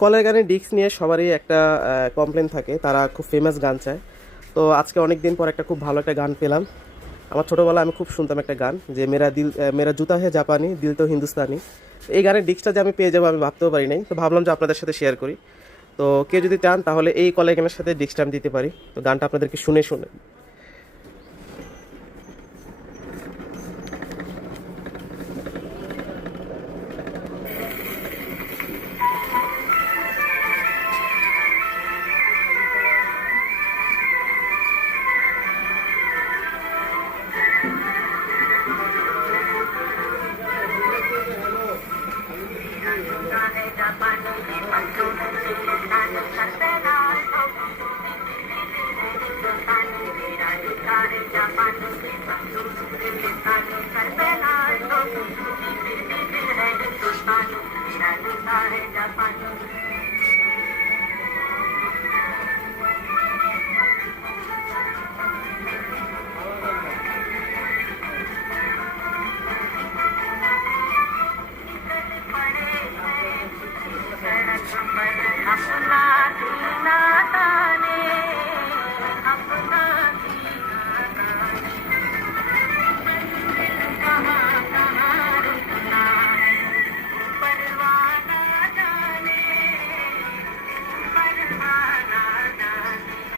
কলের গানের ডিস্ক নিয়ে সবারই একটা কমপ্লেন থাকে, তারা খুব ফেমাস গান চায়। তো আজকে অনেক দিন পর একটা খুব ভালো একটা গান পেলাম। আমার ছোটোবেলায় আমি খুব শুনতাম একটা গান, যে মেরা জুতা হে জাপানি দিল তো হিন্দুস্তানি। এই গানের ডিস্কটা যে আমি পেয়ে যাবো আমি ভাবতেও পারি নাই, তো ভাবলাম যে আপনাদের সাথে শেয়ার করি। তো কেউ যদি চান তাহলে এই কলের গানের সাথে ডিস্কটা আমি দিতে পারি। তো গানটা আপনাদেরকে শুনে শুনে अपना दीना